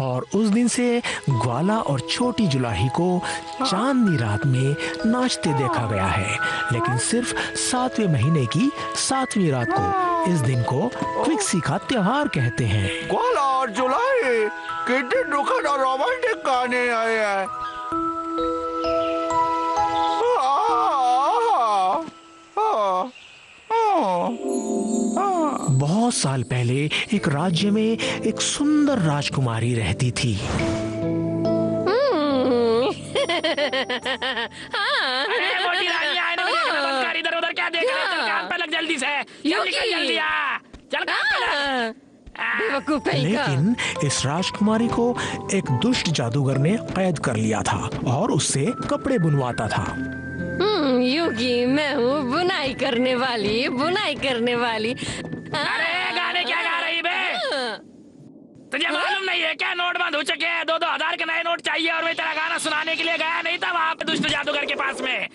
और उस दिन से ग्वाला और छोटी जुलाही को चांदनी रात में नाचते देखा गया है, लेकिन सिर्फ 7वें महीने की 7वीं रात को। इस दिन को क्विक्सी का त्योहार कहते हैं। ग्वाला और जुलाही कितने दुखद और रोमांटिक गाने आए हैं। बहुत साल पहले एक राज्य में एक सुंदर राजकुमारी रहती थी। अरे मोटी रानी आए ना, इधर उधर क्या देख रहे हो? चल काम पे लग जल्दी से, जल्दी आ, चल काम पे लग। बेवकूफ कहीं का। लेकिन इस राजकुमारी को एक दुष्ट जादूगर ने कैद कर लिया था और उससे कपड़े बुनवाता था। युगी, मैं हूँ बुनाई करने वाली। अरे गाने क्या गा रही बे? तुझे मालूम नहीं है क्या नोट बंद हो चुके हैं? 2-2 हजार के नए नोट चाहिए और मैं तेरा गाना सुनाने के लिए गया नहीं था वहाँ पे दुष्ट जादूगर के पास में।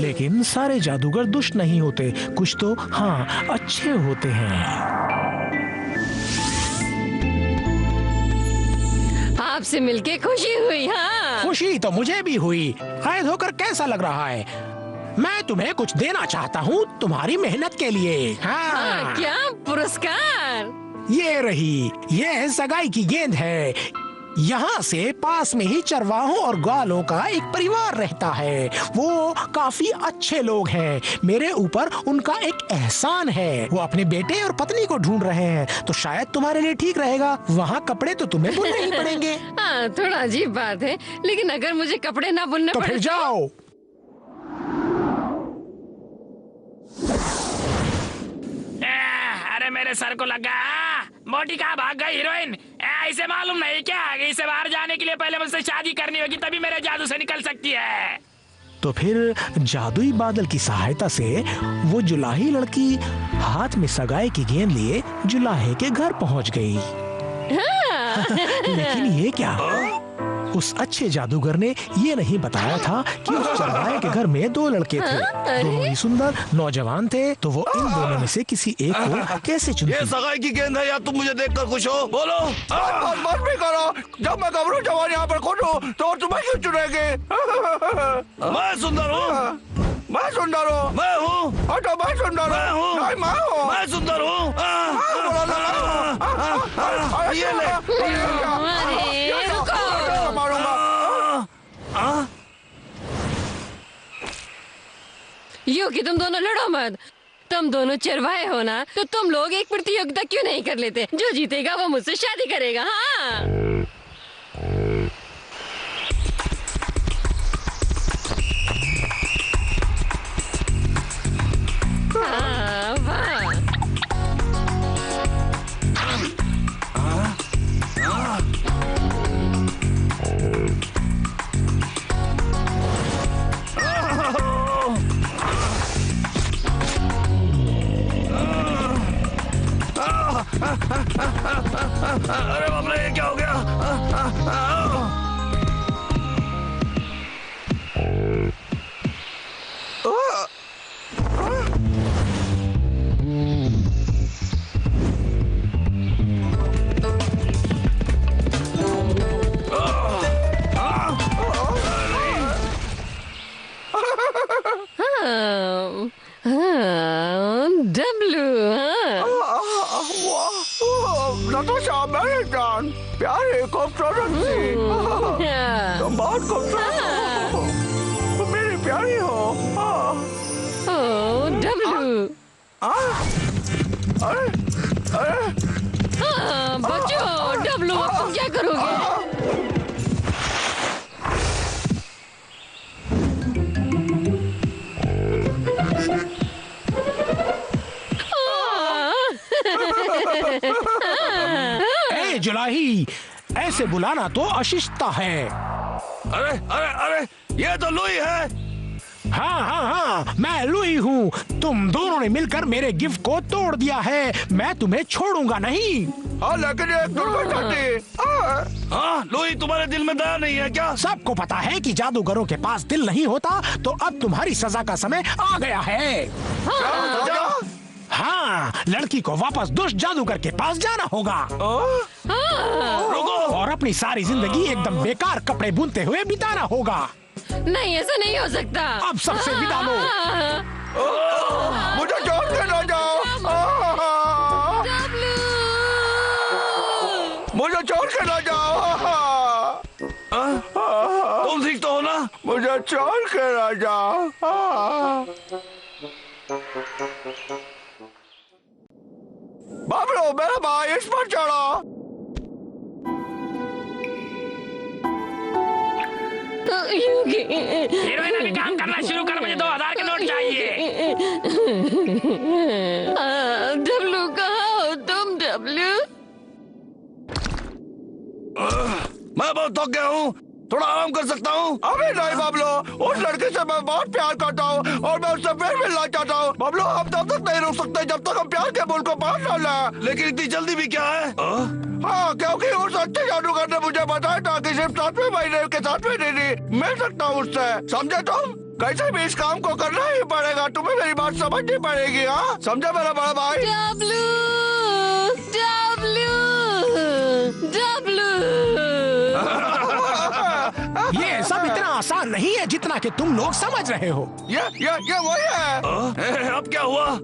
लेकिन सारे जादूगर दुष्ट नहीं होते, कुछ तो हाँ अच्छे होते हैं। आपसे मिलके खुशी हुई। हाँ, खुशी तो मुझे भी हुई। कैद होकर कैसा लग रहा है? मैं तुम्हें कुछ देना चाहता हूँ तुम्हारी मेहनत के लिए। हाँ। क्या पुरस्कार? ये रही, ये है सगाई की गेंद है। यहाँ से पास में ही चरवाहों और ग्वालों का एक परिवार रहता है। वो काफी अच्छे लोग हैं। मेरे ऊपर उनका एक एहसान है। वो अपने बेटे और पत्नी को ढूंढ रहे हैं, तो शायद तुम्हारे लिए ठीक रहेगा। वहाँ कपड़े तो तुम्हें बुनने ही पड़ेंगे। हाँ, थोड़ा अजीब बात है, लेकिन अगर मुझे कपड़े ना बुनने तो फिर जाओ। अरे मेरे सर को लगा। मोटी कहाँ भाग गई हीरोइन? इसे मालूम नहीं क्या इसे बाहर जाने के लिए पहले मुझसे शादी करनी होगी, तभी मेरे जादू से निकल सकती है। तो फिर जादुई बादल की सहायता से वो जुलाही लड़की हाथ में सगाई की गेंद लिए जुलाहे के घर पहुंच गई। हाँ। लेकिन ये क्या? उस अच्छे जादूगर ने ये नहीं बताया था कि उस चरवाहे के घर में 2 लड़के थे। दोनों ही सुंदर नौजवान थे, तो वो इन दोनों में से किसी एक को कैसे चुनती? ये सगाई की गेंद है या तुम मुझे देखकर खुश हो? बोलो। मत भी करो। जब मैं गबरू जवान यहाँ पर खुद हूँ तो तुम्हें क्यों चुनेंगे? मैं सुंदर हूँ। मैं सुंदर हूँ। मैं हूँ। तो मैं सुंदर हूँ। मैं हूँ। मैं सुंदर हूँ। ये ले। अरे रुको। युगी, तुम दोनों लड़ो मत। तुम दोनों चरवाहे हो ना, तो तुम लोग एक प्रतियोगिता क्यों नहीं कर लेते? जो जीतेगा वो मुझसे शादी करेगा। हाँ। हाँ, वाह। अरे बाप रे, ये क्या हो गया? डब्लू। नताशा, मेरी जान, प्यारे खूबसूरत सी, तुम बहुत खूबसूरत हो, तुम मेरी प्यारी हो। डब्लू। अरे अरे बच्चों, डब्लू अब तुम क्या करोगे? ए जुलाही, ऐसे बुलाना तो अशिष्टता है। अरे अरे अरे, ये तो लुई है। हाँ हाँ हाँ, मैं लुई हूँ। तुम दोनों ने मिलकर मेरे गिफ्ट को तोड़ दिया है। मैं तुम्हें छोड़ूंगा नहीं। लेकिन ये दुर्घटना थी। हाँ, लुई, तुम्हारे दिल में दया नहीं है क्या? सबको पता है कि जादूगरों के पास दिल नहीं होता, तो अब तुम्हारी सजा का समय आ गया है। लड़की को वापस दुष्ट जादूगर के पास जाना होगा रुको। और अपनी सारी जिंदगी एकदम बेकार कपड़े बुनते हुए बिताना होगा। नहीं, ऐसा नहीं हो सकता। अब सबसे विदा लो। मुझे छोड़ के ना जाओ। डब्लू! मुझे छोड़ के ना जाओ। तुम ठीक तो हो ना? मुझे छोड़ के ना जाओ। बाबलो, मेरा भाई इस पर चढ़ो। हीरोइन अभी काम करना शुरू कर, मुझे 2000 के नोट चाहिए। डब्लू, कहाँ हो तुम डब्लू? मैं बहुत थक गया हूँ, थोड़ा आराम कर सकता हूँ? अभी नहीं बाबलो, उस लड़के से मैं बहुत प्यार करता हूँ और मैं उससे फिर मिलना चाहता हूँ। बाबलो, हम तब तक नहीं रुक सकते जब तक हम प्यार के बोल को पार न लें। लेकिन इतनी जल्दी भी क्या है? हाँ, क्योंकि उस अच्छे जादूगर ने मुझे बताया था कि सिर्फ 7वें महीने के 7वें दिन ही मिल सकता हूँ उससे। समझे तुम? कैसे भी इस काम को करना ही पड़ेगा, तुम्हें मेरी बात समझनी पड़ेगी। हाँ, समझा मेरा बड़ा भाई? डब्लू! डब्लू! डब्लू! ये सब इतना आसान नहीं है जितना कि तुम लोग समझ रहे हो। ये वही है। अब क्या हुआ?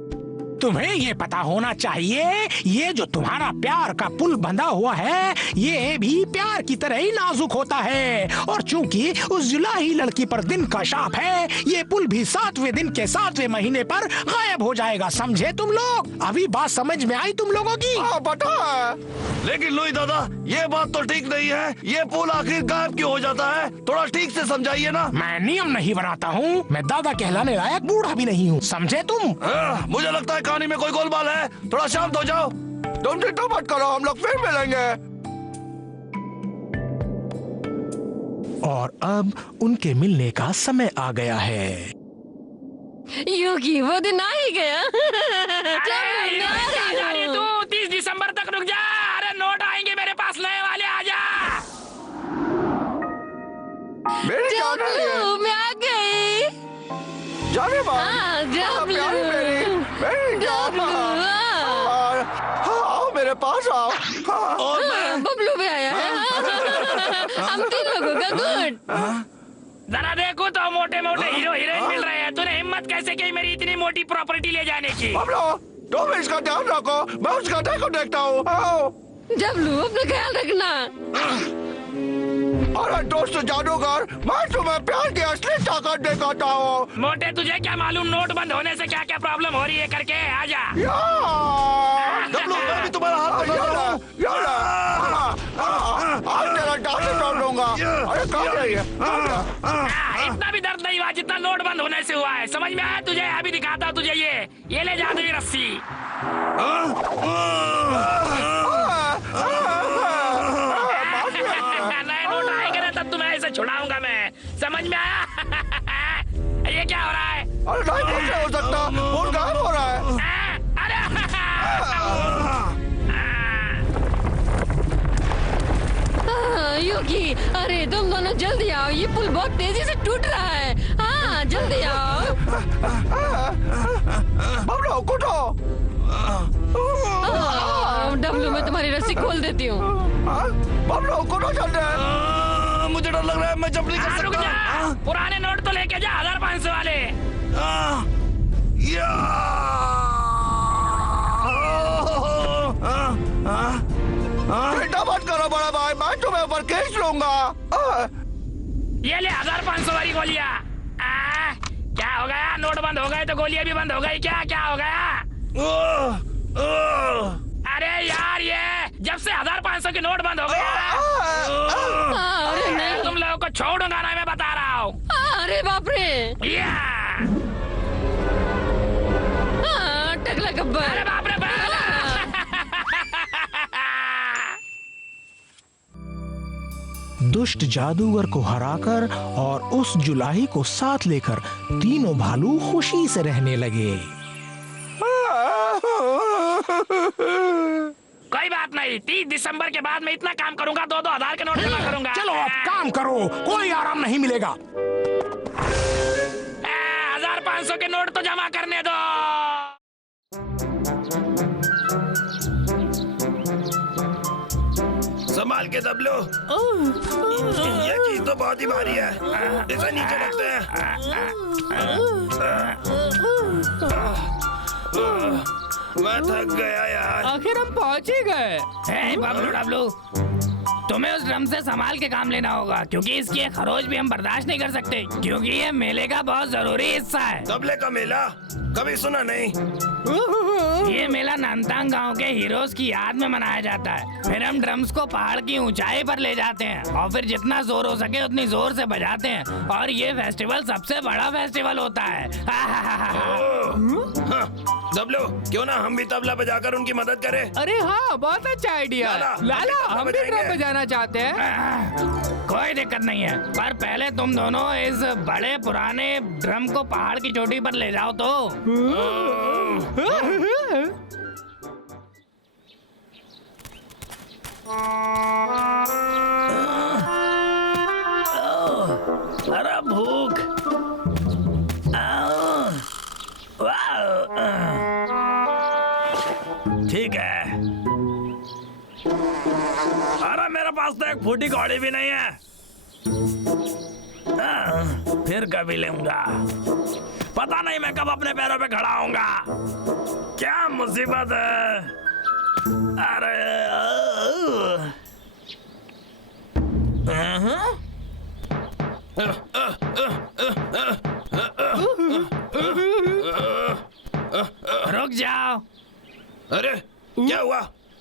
तुम्हें ये पता होना चाहिए, ये जो तुम्हारा प्यार का पुल बंधा हुआ है, ये भी प्यार की तरह ही नाजुक होता है। और चूंकि उस जुलाही लड़की पर दिन का शाप है, ये पुल भी 7वें दिन के 7वें महीने पर गायब हो जाएगा। समझे तुम लोग? अभी बात समझ में आई तुम लोगों की? हाँ, पता है। लेकिन लुई दादा, ये बात तो ठीक नहीं है। ये पुल आखिर गायब क्यों हो जाता है? थोड़ा ठीक से समझाइए ना। मैं नियम नहीं बनाता हूँ, मैं दादा कहलाने लायक बूढ़ा भी नहीं हूँ। समझे तुम? मुझे लगता है कहानी में कोई गोलमाल है। थोड़ा शांत हो जाओ। तुम चिंता मत करो, हम लोग फिर मिलेंगे। और अब उनके मिलने का समय आ गया है। योगी, वो दिन आ ही गया। अरे हीरोइन कहाँ जा रही है तू? 30 दिसंबर तक रुक जा। अरे नोट आएंगे मेरे पास नए वाले, आ जा। मेरी जान है ये। डब्लू, मैं आ गई। जाने बात। हाँ, डब्लू। प्यारी मेरी जान। डब्लू, हाँ, आओ मेरे पास आओ। और हाँ, बबलू भी आया है। हम 3 लोगों का गुड। जरा देखो तो मोटे मोटे हीरो हीरोइन मिल रहे हैं। तूने हिम्मत कैसे की मेरी इतनी मोटी प्रॉपर्टी ले जाने की? बाबलो, तुम इसका ध्यान रखो, मैं उसका देखो देखता हूँ। आओ। डब्लू, अपना ख्याल रखना। अरे दोस्त जादूगर, मैं तुम्हें प्यार की असली ताकत दिखाता हूँ। मोटे, तुझे क्या मालूम नोट बंद होने से क्या क्या प्रॉब्लम हो रही है करके? आजा। डब्लू, मैं भी तुम्हारा हाथ पकड़ रहा हूँ। आज तेरा डांस तोड़ दूंगा। अरे कहाँ गई है? इतना भी दर्द नहीं हुआ जितना नोट बंद होने से हुआ है। समझ में आया तुझे? अभी दिखाता हूँ तुझे। ये ले जादुई रस्सी। नए नोट आएंगे ना तब तुम्हें ऐसे छुड़ाऊंगा मैं। समझ में आया? ये क्या हो रहा है? अरे नहीं, कैसे हो सकता? फोन गायब हो रहा है। अरे योगी, अरे तुम दोनों जल्दी आओ, ये पुल बहुत तेजी से टूट रहा है। हाँ, जल्दी आओ। बाबलो, कुटो। डब्लू, मैं तुम्हारी रस्सी खोल देती हूँ। बाबलो, कुटो चलते हैं। मुझे डर लग रहा है, मैं जंप नहीं कर रुक सकता। जा। पुराने नोट तो लेके जा, 1500 वाले। चिंता मत करो बड़ा भाई, मैं तुम्हें ऊपर खींच लूंगा। ये ले 1500 वाली गोलियां। क्या हो गया? नोट बंद हो गए तो गोलियां भी बंद हो गई क्या? क्या हो गया? अरे यार, ये जब से 1500 के नोट बंद हो गया, अरे नहीं, तुम लोगों को छोड़ूंगा ना, मैं बता रहा हूँ। अरे बाप रे। टकला गब्बर। अरे बाप रे बाप। दुष्ट जादूगर को हराकर और उस जुलाही को साथ लेकर तीनों भालू खुशी से रहने लगे। कोई बात नहीं, 30 दिसंबर के बाद मैं इतना काम करूंगा, 2-2 हजार के नोट जमा करूंगा। चलो अब काम करो, कोई आराम नहीं मिलेगा। 1500 के नोट तो जमा करने दो। संभाल के दबलो। ये चीज तो बहुत ही भारी है, इसे नीचे रखते हैं। मैं थक गया यार। आखिर हम पहुंच ही गए। हे बबलू डबलू, तुम्हें उस ड्रम से संभाल के काम लेना होगा, क्योंकि इसकी एक खरोच भी हम बर्दाश्त नहीं कर सकते, क्योंकि ये मेले का बहुत जरूरी हिस्सा है। तबले का मेला कभी सुना नहीं। ये मेला नानतांग गांव के हीरोज की याद में मनाया जाता है। फिर हम ड्रम्स को पहाड़ की ऊंचाई पर ले जाते हैं और फिर जितना जोर हो सके उतनी जोर से बजाते हैं, और ये फेस्टिवल सबसे बड़ा फेस्टिवल होता है। दबलो, क्यों ना हम भी तबला बजाकर उनकी मदद करें? अरे हाँ, बहुत अच्छा आइडिया। लाला हम भी ड्रम बजाना चाहते हैं। कोई दिक्कत नहीं है, पर पहले तुम दोनों इस बड़े पुराने ड्रम को पहाड़ की चोटी पर ले जाओ तो। अरे भूख। ठीक है। अरे मेरे पास तो एक फूटी कौड़ी भी नहीं है। फिर कभी लूंगा। पता नहीं मैं कब अपने पैरों पे खड़ा होऊंगा। क्या मुसीबत है। अरे रुक जाओ। अरे क्या हुआ?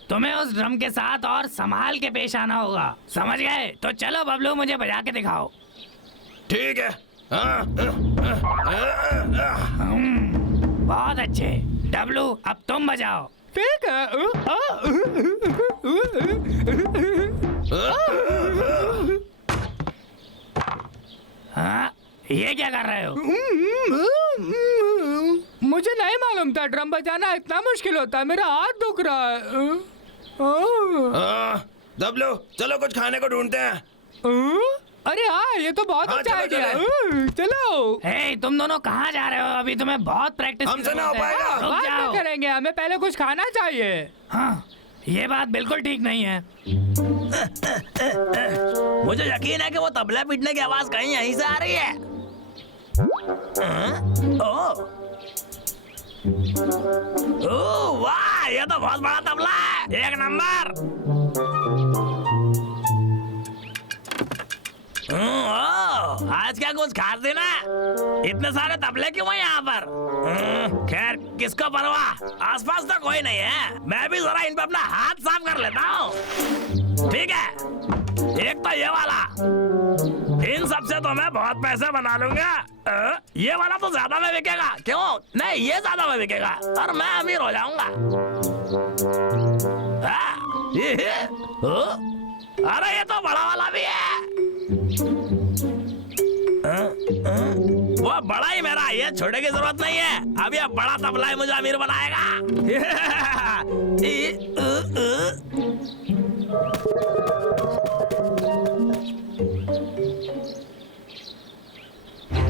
तुम्हें उस ड्रम के साथ और संभाल के पेश आना होगा, समझ गए? तो चलो बबलू, मुझे बजा के दिखाओ। ठीक है। बहुत अच्छे। डब्लू, अब तुम बजाओ। ठीक है। हाँ, ये क्या कर रहे हो? मुझे नहीं मालूम था ड्रम बजाना इतना मुश्किल होता है। मेरा हाथ दुख रहा है। दबलो, चलो कुछ खाने को ढूंढते हैं। अरे हाँ, ये तो बहुत हाँ, अच्छा चलो, आइडिया है। चलो। हे, तुम दोनों कहाँ जा रहे हो? अभी तुम्हें बहुत प्रैक्टिस हमसे ना हो पाएगा। रुक बाद जाओ। में करेंगे, हमें पहले कुछ खाना चाहिए। हाँ, ये बात बिल्कुल ठीक नहीं है। मुझे यकीन है कि वो तबला पीटने की आवाज कहीं यहीं से आ रही है। ओह वाह, ये तो बहुत बड़ा तबला है। एक नंबर। आज क्या कुछ खास दिन है? इतने सारे तबले क्यों हैं यहाँ पर? खैर, किसको परवाह, आसपास तो कोई नहीं है। मैं भी जरा इन पे अपना हाथ साफ कर लेता हूँ। ठीक है, एक तो ये वाला। इन सब से तो मैं बहुत पैसे बना लूंगा। ये वाला तो ज्यादा में बिकेगा। क्यों नहीं, ये ज्यादा में बिकेगा और मैं अमीर हो जाऊंगा। अरे ये तो बड़ा वाला भी है। वो बड़ा ही मेरा, ये छोटे की जरूरत नहीं है। अब ये बड़ा तबला ही मुझे अमीर बनाएगा।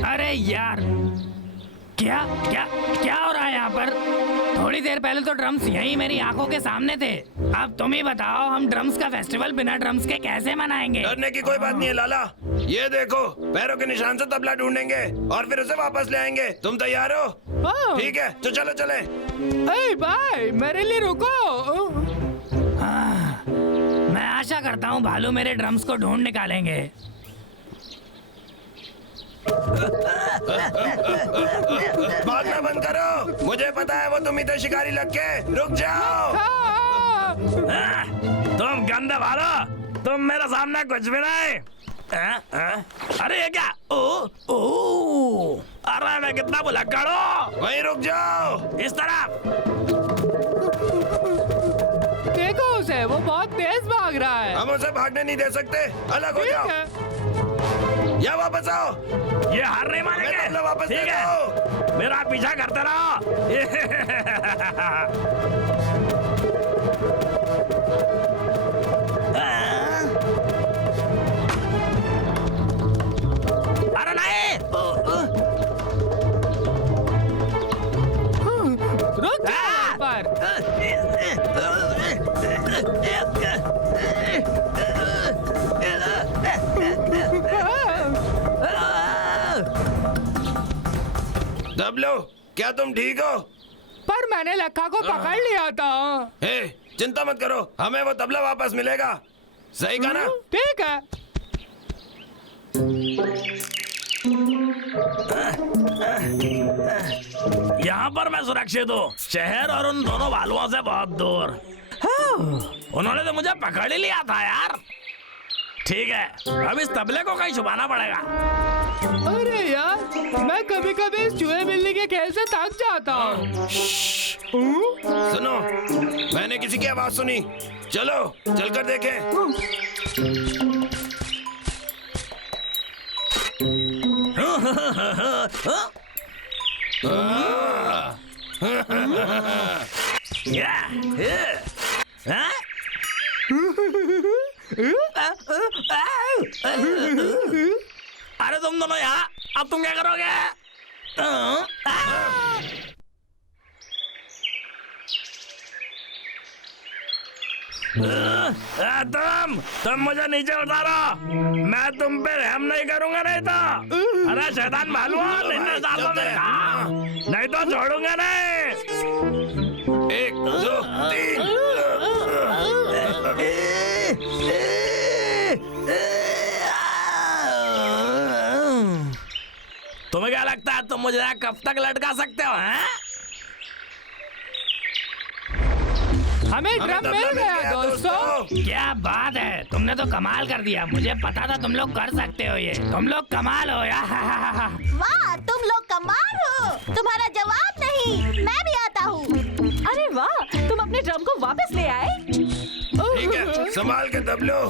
अरे यार, क्या क्या क्या हो रहा है यहाँ पर? थोड़ी देर पहले तो ड्रम्स यहीं मेरी आंखों के सामने थे। अब तुम ही बताओ, हम ड्रम्स का फेस्टिवल बिना ड्रम्स के कैसे मनाएंगे? डरने की कोई बात नहीं है लाला। ये देखो, पैरों के निशान से तबला ढूंढेंगे और फिर उसे वापस ले आएंगे। तुम तैयार हो? ठीक है, तो चलो चले। बाय, मेरे लिए रुको। मैं आशा करता हूँ भालू मेरे ड्रम्स को ढूंढ निकालेंगे। भागना बंद करो, मुझे पता है वो तुम ही थे शिकारी लग के। रुक जाओ। तुम गंदे भालू, तुम मेरे सामने कुछ भी नहीं। अरे ये क्या? ओ, अरे मैं कितना भुलक्कड़ हूँ। वहीं रुक जाओ। इस तरफ। देखो उसे, वो बहुत तेज भाग रहा है। हम उसे भागने नहीं दे सकते। अलग हो ठीक जाओ है। या वापस आओ। ये हार नहीं मानेंगे। मैं तबला वापस ठीक दे है, दो। मेरा पीछा करते रहो। अरे नहीं, रुक जाओ पर। हेलो, क्या तुम ठीक हो? पर मैंने लखा को पकड़ लिया था। हे, चिंता मत करो, हमें वो तबला वापस मिलेगा। सही कहा ना? ठीक है। यहाँ पर मैं सुरक्षित हूँ, शहर और उन दोनों भालुओं से बहुत दूर। उन्होंने तो मुझे पकड़ ही लिया था यार। ठीक है, अब इस तबले को कहीं छुपाना पड़ेगा। अरे यार, मैं कभी कभी इस चूहे बिल्ली के खेल से थक जाता हूँ। सुनो, मैंने किसी की आवाज सुनी। चलो चलकर देखें। अरे तुम दोनों यहाँ, अब तुम क्या करोगे? तुम मुझे नीचे उतारो, मैं तुम पे रहम नहीं करूंगा नहीं तो। अरे शैतान भालू, नहीं डालो मेरे को, नहीं तो छोड़ूंगा नहीं। 1 2 3। तुम्हें क्या लगता है तुम मुझे कब तक लटका सकते हो? हैं? हमें ड्रम मिल गया दोस्तों। क्या बात है, तुमने तो कमाल कर दिया। मुझे पता था तुम लोग कर सकते हो ये। तुम लोग कमाल हो यार। वाह, तुम लोग कमाल हो। तुम्हारा जवाब नहीं, मैं भी आता हूँ। अरे वाह, तुम अपने ड्रम को वापस ले आए। ठीक है, संभाल के दबलो।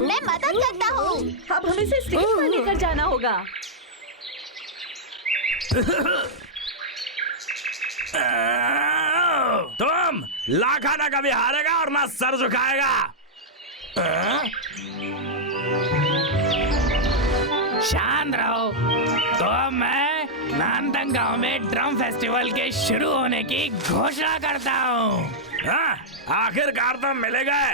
मैं मदद करता हूँ। अब हमें इसे स्टेज पर लेकर जाना होगा। तुम लाखा ना कभी हारेगा और ना सर झुकाएगा। शांत रहो। तो मैं नानतंग गांव में ड्रम फेस्टिवल के शुरू होने की घोषणा करता हूँ। आखिरकार तुम मिले गए।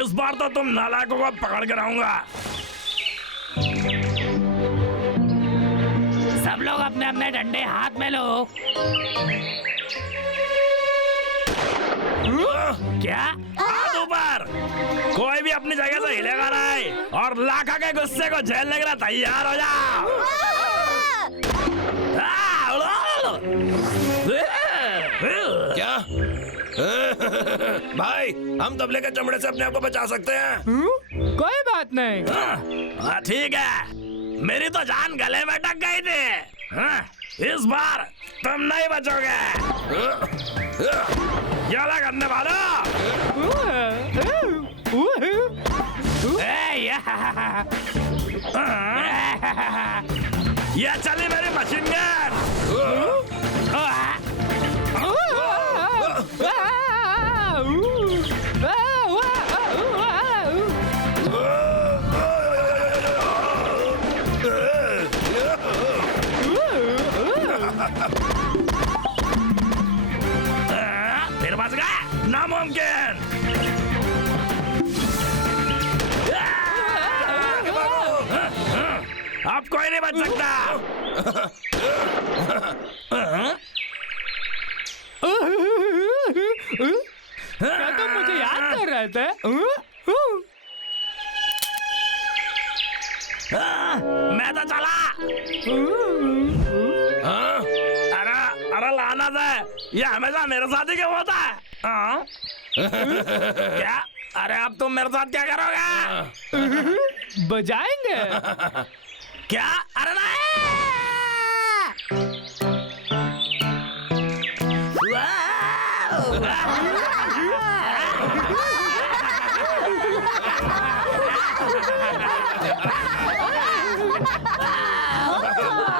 इस बार तो तुम नालायकों को पकड़ के रहूंगा। सब लोग अपने अपने डंडे हाथ में लो। क्या? हाथ ऊपर। कोई भी अपनी जगह से हिलेगा नहीं और लाखा के गुस्से को झेलने के लिए तैयार हो जाओ। क्या? भाई, हम तबले के चमड़े से अपने आप को बचा सकते हैं। कोई बात नहीं। ठीक है, मेरी तो जान गले में अटक गई थी। इस बार तुम नहीं बचोगे। क्या करने वाला? ये चली मेरी मशीन गन। फिर बच गया? नामुमकिन। अब कोई नहीं बच सकता। क्या तुम मुझे याद कर रहे थे? मैं तो चला। अरे लानत है, ये हमेशा मेरे साथ ही क्यों होता है? क्या? अरे अब तुम मेरे साथ क्या करोगे? बजाएंगे। क्या? अरे नहीं।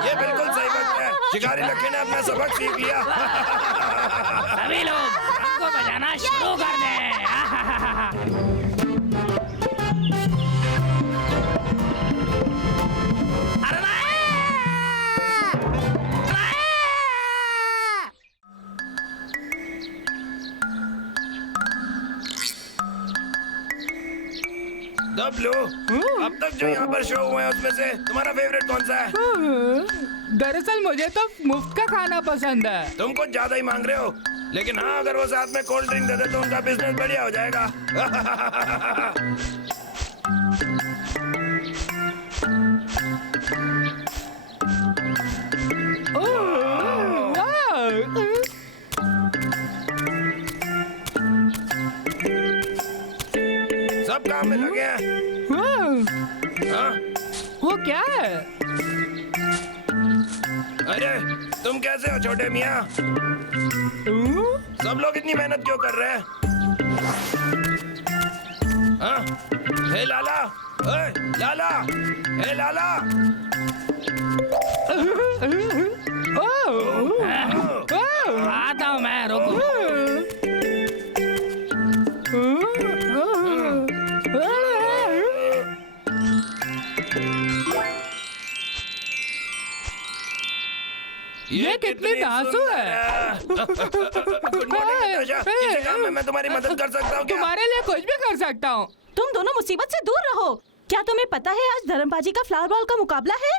ये बिल्कुल सही बात है। शिकारी लक्ष्मी ने अपना सबक सीख लिया। सभी लोग हमको बजाना शुरू कर दें। अरे नहीं! डब्लू, अब तक जो यहाँ पर शो हुए हैं उसमें से तुम्हारा फेवरेट कौन सा है? दरअसल मुझे तो मुफ्त का खाना पसंद है। तुम कुछ ज्यादा ही मांग रहे हो, लेकिन हाँ अगर वो साथ में कोल्ड ड्रिंक दे दे तो उनका बिजनेस बढ़िया हो जाएगा। सब काम में लगे हैं। हाँ? वो क्या है? अरे तुम कैसे हो छोटे मियाँ? सब लोग इतनी मेहनत क्यों कर रहे हैं? हाँ? हे लाला, लाला, हे लाला। आता हूँ मैं, रुको। ये कितनी नासु है। गुड मॉर्निंग नताशा, किसी काम में मैं तुम्हारी मदद कर सकता हूँ क्या? तुम्हारे लिए कुछ भी कर सकता हूँ। तुम दोनों मुसीबत से दूर रहो। क्या तुम्हें पता है आज धर्मबाजी का फ्लावर बॉल का मुकाबला है?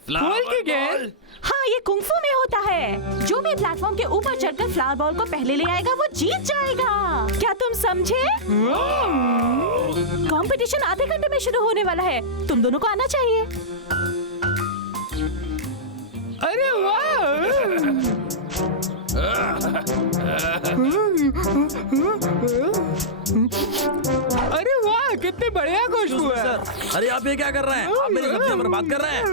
फूल की गेंद? हाँ, ये कुंफू में होता है। जो भी प्लेटफॉर्म के ऊपर चढ़कर फ्लावर बॉल को पहले ले आएगा वो जीत जाएगा। क्या तुम समझे? कंपटीशन आधे घंटे में शुरू होने वाला है। तुम दोनों को आना चाहिए। अरे वाह! अरे वाह, कितनी बढ़िया खुशबू है। अरे आप ये क्या कर रहे हैं? आप मेरी सब्जियां बर्बाद कर रहे हैं।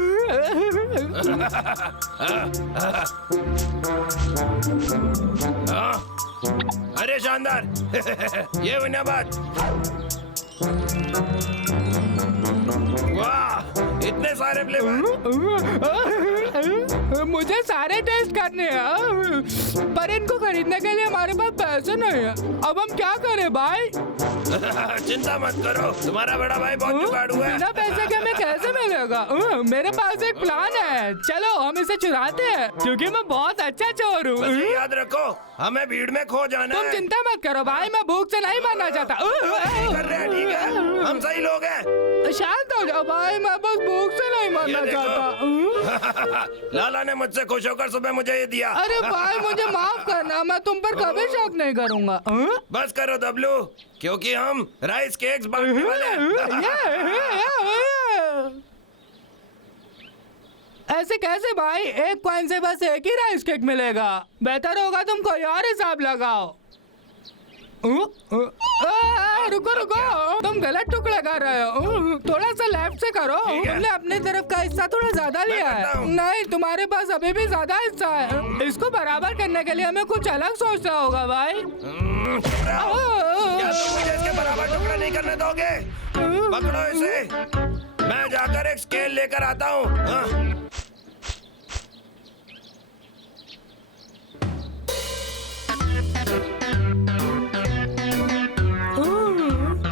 अरे शानदार। ये हुई ना बात। वाह, इतने सारे फ्लेवर। मुझे सारे टेस्ट करने हैं, पर इनको खरीदने के लिए हमारे पास पैसे नहीं है। अब हम क्या करें भाई? चिंता मत करो, तुम्हारा बड़ा भाई बहुत जुगाड़ू है। बिना पैसे के हमें कैसे मिलेगा? मेरे पास एक प्लान है। चलो हम इसे चुराते हैं, क्योंकि मैं बहुत अच्छा चोर हूँ। बस ये याद रखो, हमें भीड़ में खो जाना तुम है। चिंता मत करो भाई, मैं भूख से नहीं मरना चाहता। कर रहे हैं, ठीक है, हम सही लोग हैं। शांत हो जाओ भाई, मैं बस भूख से नहीं मरना ये देखो। चाहता। लाला ने मुझसे खुश होकर सुबह मुझे ये दिया। अरे भाई मुझे माफ करना, मैं तुम पर कभी शक नहीं करूंगा। बस करो दबलू, क्योंकि हम राइस केक्स बांटने वाले हैं। ऐसे कैसे भाई? एक कॉइन से बस एक ही राइस केक मिलेगा। बेहतर होगा तुम कोई और हिसाब लगाओ। रुको रुको, तुम गलत टुकड़ा कर रहे हो। थोड़ा सा लेफ्ट से करो। तुमने अपनी तरफ का हिस्सा थोड़ा ज्यादा लिया है। नहीं, तुम्हारे पास अभी भी ज्यादा हिस्सा है। इसको बराबर करने के लिए हमें कुछ अलग सोचना होगा भाई। क्या तुम मुझे इसके बराबर टुकड़ा नहीं करने दोगे? पकड़ो इसे, मैं जाकर एक स्केल लेकर आता हूँ।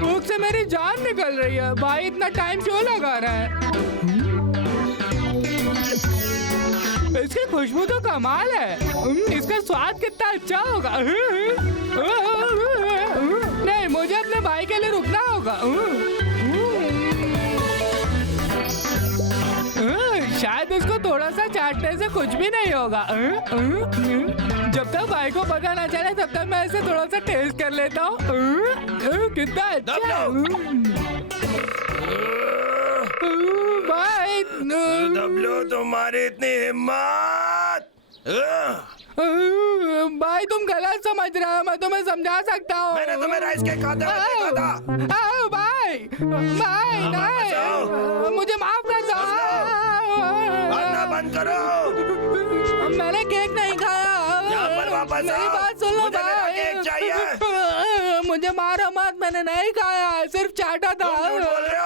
भूख से मेरी जान निकल रही है भाई, इतना टाइम क्यों लगा रहा है? इसकी खुशबू तो कमाल है। इसका स्वाद कितना अच्छा होगा। नहीं, मुझे अपने भाई के लिए रुकना होगा। शायद इसको थोड़ा सा चाटने से कुछ भी नहीं होगा। जब तक भाई को पता ना चले तब तक मैं इसे थोड़ा सा टेस्ट कर लेता हूँ। कितना अच्छा भाई। दबलू, तुम्हारी इतनी हिम्मत। भाई तुम गलत समझ रहे हो, मैं तुम्हें समझा सकता हूँ। मैंने तुम्हें राइस केक खाते हुए देखा था। भाई नहीं, मुझे माफ कर दो। भागना बंद करो। मैंने केक नहीं खाया। यहाँ पर वापस मेरी आओ। बात सुन लो मुझे मेरा भाई। केक चाहिए। मुझे मारो मत, मैंने नहीं खाया, सिर्फ चाटा था। तुम झूठ बोल रहे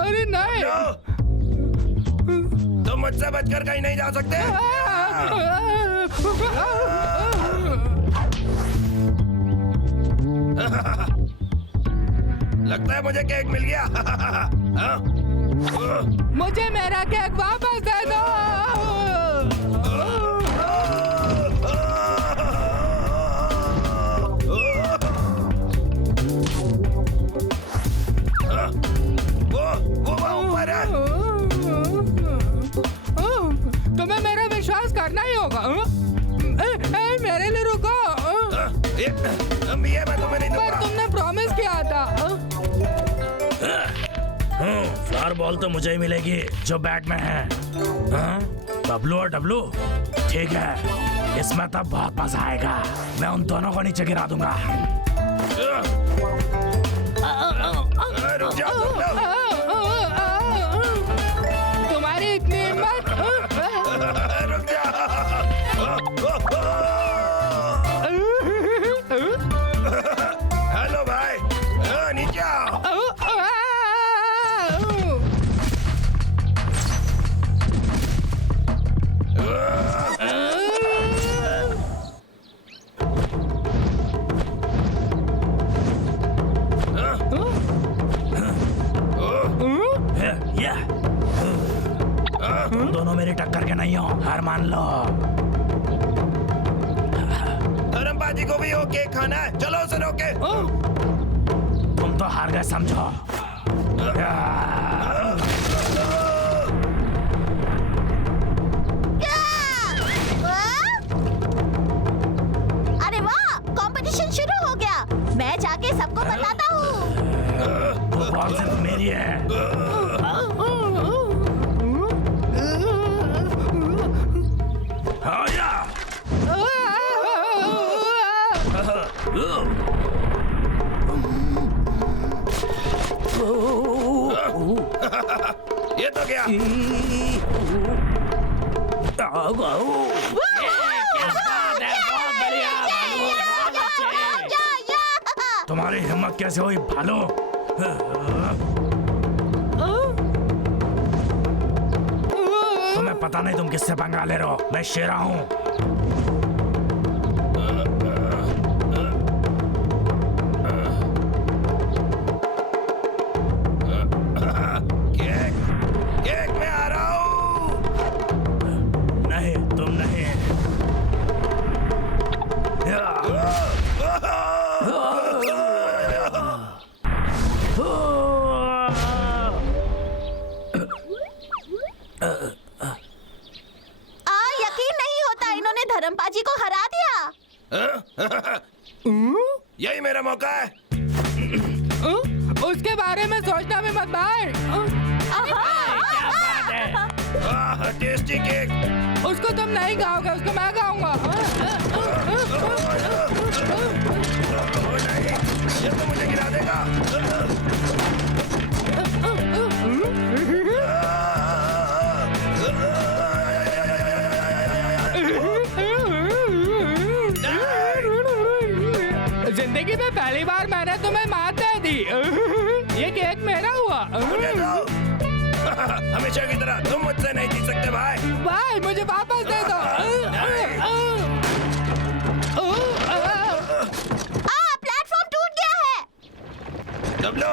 अरे नहीं, तुम मुझसे बचकर कहीं नहीं जा सकते। लगता है मुझे केक मिल गया। मुझे मेरा केक वापस दे दो। ये मैं तुम्हें नहीं पर दूंगा। तुमने प्रॉमिस किया था। फ्लावर बॉल तो मुझे ही मिलेगी जो बैट में है। हाँ? डब्लू और डब्लू ठीक है, इसमें तब बहुत मजा आएगा। मैं उन दोनों को नीचे गिरा दूंगा। रुक जाओ तुम लोग। तुम्हारी इतनी हिम्मत। रुक जाओ। हेलो भाई, नीचे आओ। ये तुम दोनों मेरी टक्कर के नहीं हो, हार मान लो। धर्मबाजी को भी ओके खाना है, चलो उसे रोके। तुम तो हार गए समझो। अरे वाह, कंपटीशन शुरू हो गया। मैं जाके सबको बताता हूँ। वो बॉल सिर्फ मेरी है। हाँ या। ये तो क्या? तुम्हारी हिम्मत कैसे हुई भालू? तुम्हें पता नहीं तुम किससे पंगा ले रहे हो। मैं शेरा हूँ। केक, केक मैं आ रहा हूँ। नहीं तुम नहीं। यकीन नहीं होता, इन्होंने धर्मपाजी को हरा दिया। यही मेरा मौका है। उसके बारे में सोचना भी मत भाई। Tasty cake. उसको तुम नहीं खाओगे, उसको मैं खाऊंगा। नहीं, ये तो मुझे गिरा देगा। जिंदगी में पहली बार मैंने तुम्हें मात दे दी। ये केक मेरा हुआ। मुझे दो। हमेशा की तरह तुम मुझसे नहीं जीत सकते भाई। भाई मुझे वापस दे दो। प्लेटफॉर्म टूट गया है। डब्लू,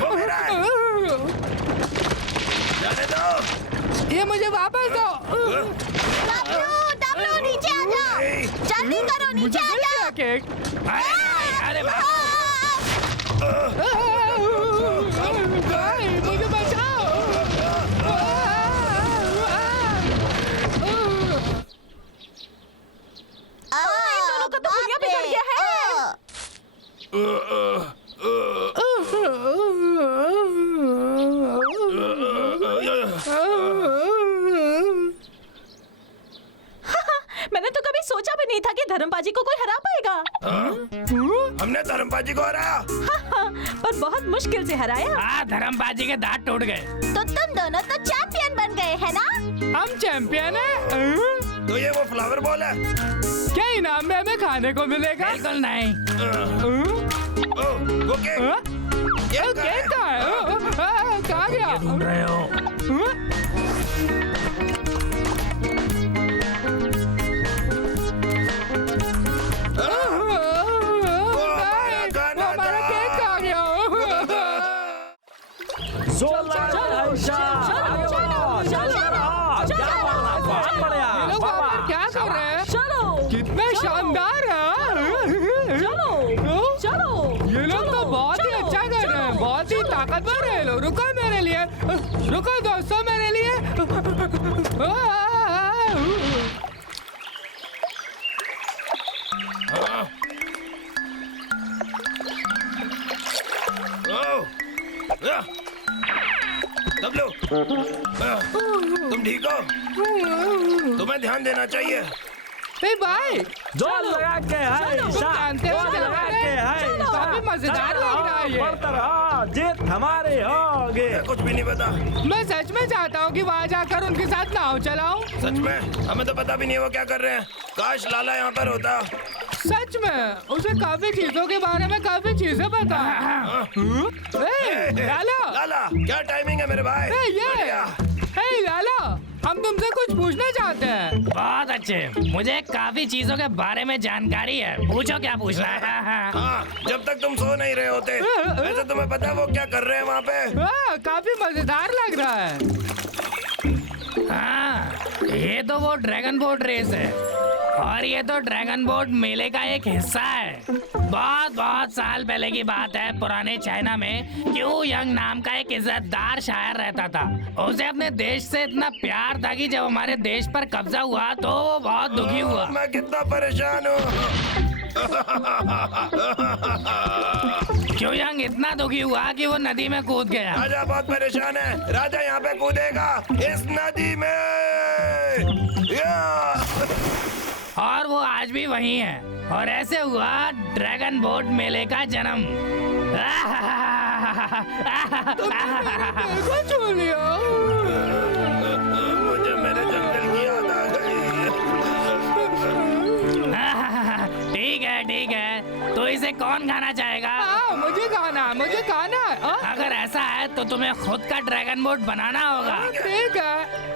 वो मेरा है। जाने दो। ये मुझे वापस दो। डब्लू नीचे आ जाओ, जल्दी करो, नीचे आ जाओ। केक। अरे भाई मुझे बचाओ। इन दोनों का तो हुलिया बिगड़ गया है। मैंने तो कभी सोचा भी नहीं था कि धर्मबाजी को कोई हरा पाएगा। हमने धर्मबाजी को हराया। पर बहुत मुश्किल से हराया। हाँ, धर्मबाजी के दांत टूट गए। तो तुम दोनों तो चैंपियन बन गए हैं ना? हम चैंपियन हैं। तो ये वो फ्लावर बॉल है। क्या इनाम में हमें खाने को मिलेगा? बिल्कुल नहीं। वो केक। केक कहाँ है? केक कहाँ है? कहाँ गया? ढूंढ रहे हो? हमारा केक कहाँ गया? ये लोग वहाँ पर क्या कर रहे हैं? चलो कितना शानदार है। चलो चलो। ये लोग तो बहुत ही अच्छा कर रहे हैं, बहुत ही ताकतवर है लोग। रुको मेरे लिए, रुको दोस्तों मेरे लिए। डब्लू, तुम ठीक हो? तुम्हें ध्यान देना चाहिए। हे भाई, जोर लगा के है तुम जानते हो क्या लगा के है काफी मजेदार लग रहा है ये। बढ़ता रहा, जीत हमारी होगी। कुछ भी नहीं पता। मैं सच में चाहता हूँ कि वहाँ जाकर उनके साथ नाव चलाऊं। सच में हमें तो पता भी नहीं है वो क्या कर रहे हैं। काश लाला यहाँ पर होता। सच में उसे काफी चीजों के बारे में काफी चीजें पता है। लाला, लाला, क्या टाइमिंग है मेरे भाई। बढ़िया। हे लाला, हम तुमसे कुछ पूछना चाहते हैं। बहुत अच्छे, मुझे काफी चीजों के बारे में जानकारी है। पूछो क्या पूछना है। हाँ, जब तक तुम सो नहीं रहे होते। वैसे तुम्हें पता है वो क्या कर रहे हैं वहाँ पे? काफी मजेदार लग रहा है। हाँ, ये तो वो ड्रैगन बोट रेस है और ये तो ड्रैगन बोट मेले का एक हिस्सा है। बहुत बहुत साल पहले की बात है। पुराने चाइना में क्यू यंग नाम का एक इज्जतदार शायर रहता था। उसे अपने देश से इतना प्यार था कि जब हमारे देश पर कब्जा हुआ तो वो बहुत दुखी हुआ। मैं कितना परेशान हूँ। क्यू यंग इतना दुखी हुआ कि वो नदी में कूद गया। राजा बहुत परेशान है। राजा यहाँ पे कूदेगा इस नदी में। और वो आज भी वही है। और ऐसे हुआ ड्रैगन बोट मेले का जन्म। देखो चूलिया, मुझे मेरे जंगल की याद आ गई। ठीक है, तो इसे कौन खाना चाहेगा? मुझे खाना है। अगर ऐसा है तो तुम्हें खुद का ड्रैगन बोट बनाना होगा। ठीक है।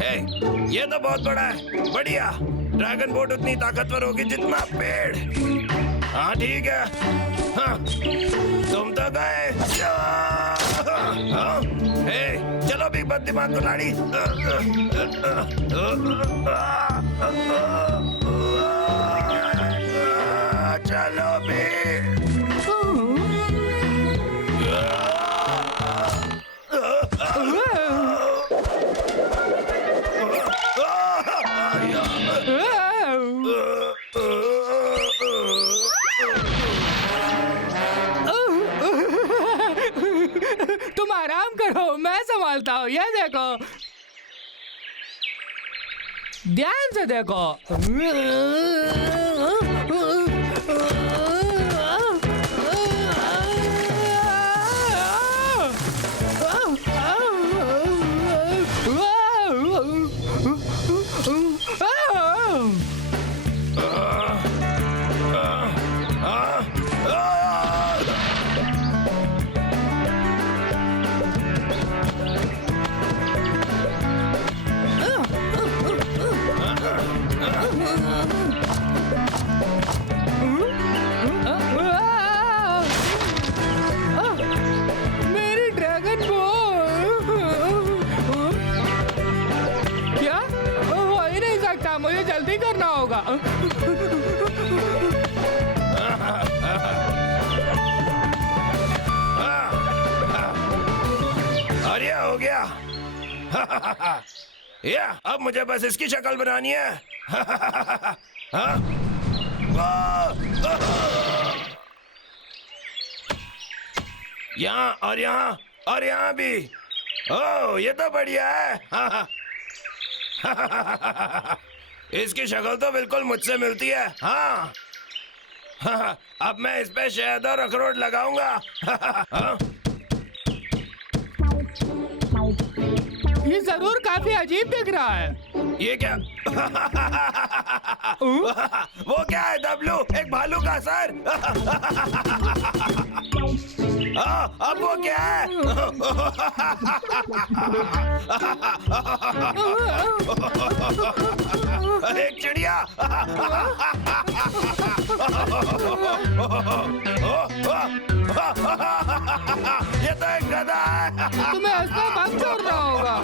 हे, ये तो बहुत बड़ा है। बढ़िया। ड्रैगन बोट उतनी ताकतवर होगी जितना पेड़। हाँ ठीक है। हाँ, तुम तो गए। हाँ, हे, चलो बिग बद दिमाग को लाड़ी। चलो भी। तुम आराम करो, मैं संभालता हूँ। ये देखो, ध्यान से देखो। मेरी ड्रैगन बोट क्या हो ही नहीं सकता। मुझे जल्दी करना होगा। और ये हो गया। या अब मुझे बस इसकी शक्ल बनानी है। हाँ? यहाँ और यहाँ भी। ओह, ये तो बढ़िया है। इसकी शक्ल तो बिल्कुल मुझसे मिलती है। हाँ, अब मैं इस पे शहद और अखरोट लगाऊंगा। हाँ? ये जरूर काफी अजीब दिख रहा है। ये क्या? वो क्या है डब्लू? एक भालू का सर। अब वो क्या है? एक चिड़िया। ये तो एक गधा है। तुम्हें ऐसा बंद करना होगा।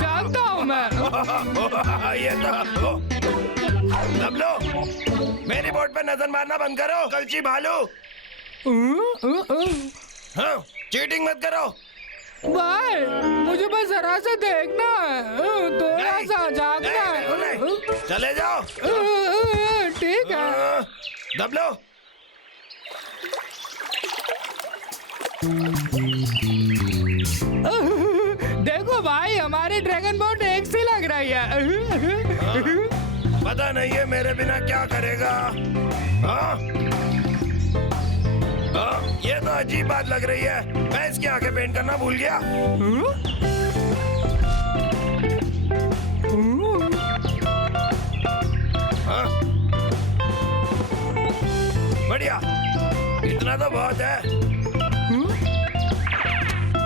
जानता हूँ मैं। ये तो डब्लू, मेरी बोट पे नजर मारना बंद करो, कलची भालू। हाँ, चीटिंग मत करो। भाई मुझे बस जरा सा देखना है, थोड़ा सा झांकना है। चले जाओ। ठीक है। दब लो। देखो भाई हमारी ड्रैगन बोट एक सी लग रही है। पता नहीं है मेरे बिना क्या करेगा। हाँ? हाँ, ये तो अजीब बात लग रही है। मैं इसकी आंखें पेंट करना भूल गया। हाँ? बढ़िया, इतना तो बहुत है।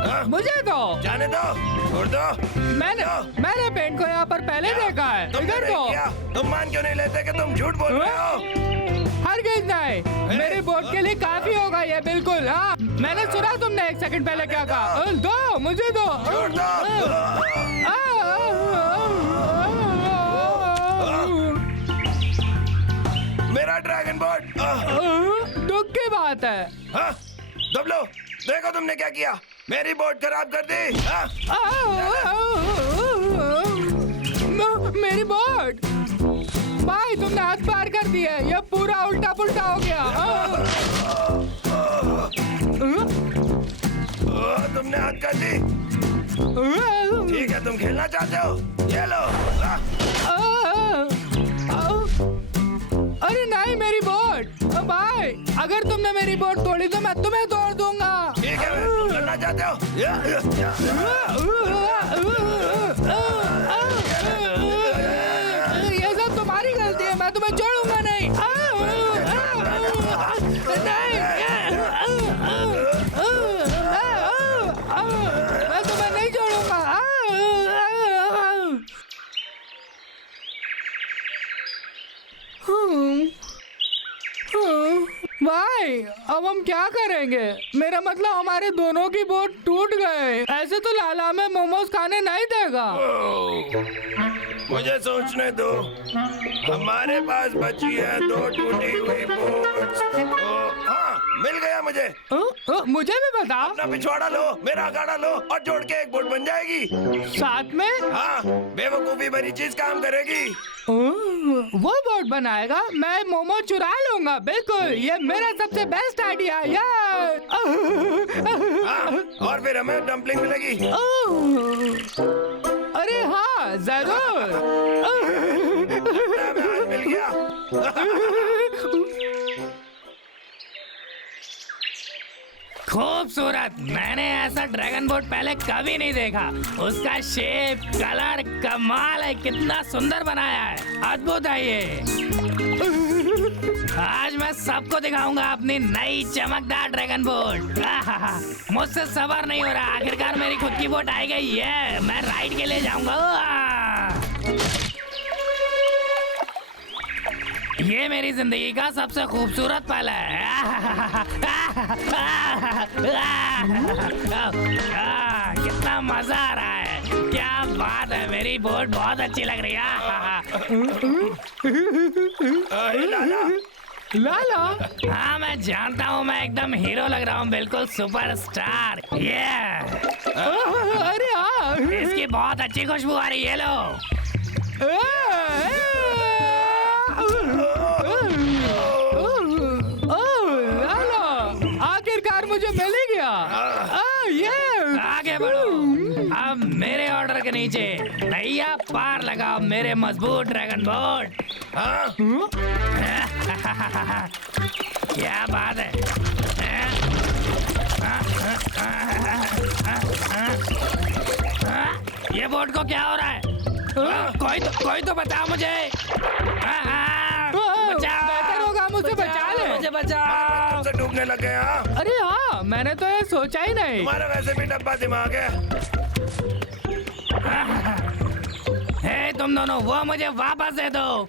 हाँ? मुझे दो। जाने दो, छोड़ दो। मैंने पेंट को यहाँ पर पहले देखा है। तुमने इधर नहीं दो। किया। तुम मान क्यों नहीं लेते कि तुम झूठ बोल रहे हो? हरगिज़ नहीं, मेरी बोट के लिए काफी होगा ये, बिल्कुल। हाँ, मैंने सुना तुमने 1 सेकंड पहले क्या कहा। दो, मुझे दो। छोड़ दो। मेरा ड्रैगन बोट। दुख की बात है। हाँ? दब लो, देखो तुमने क्या किया। मेरी बोट खराब कर दी। हाँ? मेरी बोट भाई तुमने हाथ पार कर दिया, ये पूरा उल्टा पुल्टा हो गया। तुमने हाथ कर दी। ठीक है, तुम खेलना चाहते हो, ये लो। अरे नहीं, मेरी बोट भाई, अगर तुमने मेरी बोट तोड़ी तो मैं तुम्हें तोड़ दूंगा। ठीक है, तुम लड़ना चाहते हो? ये सब तुम्हारी गलती है, मैं तुम्हें छोड़ूंगा नहीं। मैं तुम्हें नहीं छोड़ूंगा। भाई अब हम क्या करेंगे? मेरा मतलब हमारे दोनों की बोट टूट गए। ऐसे तो लाला में मोमोज खाने नहीं देगा। मुझे सोचने दो। हमारे पास बची है 2 टूटी हुई बोट। हाँ, मिल गया मुझे। मुझे भी बता। अपना पिछवाड़ा लो, मेरा अखाड़ा लो और जोड़ के एक बोट बन जाएगी। साथ में? हाँ, बेवकूफी भरी चीज काम करेगी। वो बोट बनाएगा, मैं मोमो चुरा लूंगा। बिल्कुल, ये मेरा सबसे बेस्ट आइडिया है। हाँ, और फिर हमें डम्पलिंग मिलेगी। अरे हाँ, जरूर। आज मिल गया। खूबसूरत, मैंने ऐसा ड्रैगन बोट पहले कभी नहीं देखा। उसका शेप, कलर कमाल है, कितना सुंदर बनाया है, अद्भुत है ये। आज मैं सबको दिखाऊंगा अपनी नई चमकदार ड्रैगन बोट। मुझसे सबर नहीं हो रहा, आखिरकार मेरी खुद की बोट आई गई है। मैं राइड के लिए जाऊंगा। ये मेरी जिंदगी का सबसे खूबसूरत पल है। कितना मजा आ रहा है, क्या बात है, मेरी बोट बहुत अच्छी लग रही है। लाला, हाँ मैं जानता हूँ, मैं एकदम हीरो लग रहा हूँ, बिल्कुल सुपरस्टार। अरे हाँ, इसकी बहुत अच्छी खुशबू आ रही है। लो लाला, आखिरकार मुझे मिल ही गया। ये आगे बढ़ो। अब मेरे ऑर्डर के नीचे नैया पार लगाओ मेरे मजबूत ड्रैगन बोट। हाँ? क्या बात है। ये बोट को क्या हो रहा है? कोई तो बताओ मुझे। बेहतर होगा मुझे बचा ले। मुझे बचाओ। से डूबने लग गए। हाँ? अरे हाँ, मैंने तो ये सोचा ही नहीं। तुम्हारा वैसे भी डब्बा दिमाग है। हे तुम दोनों, वो मुझे वापस दे दो।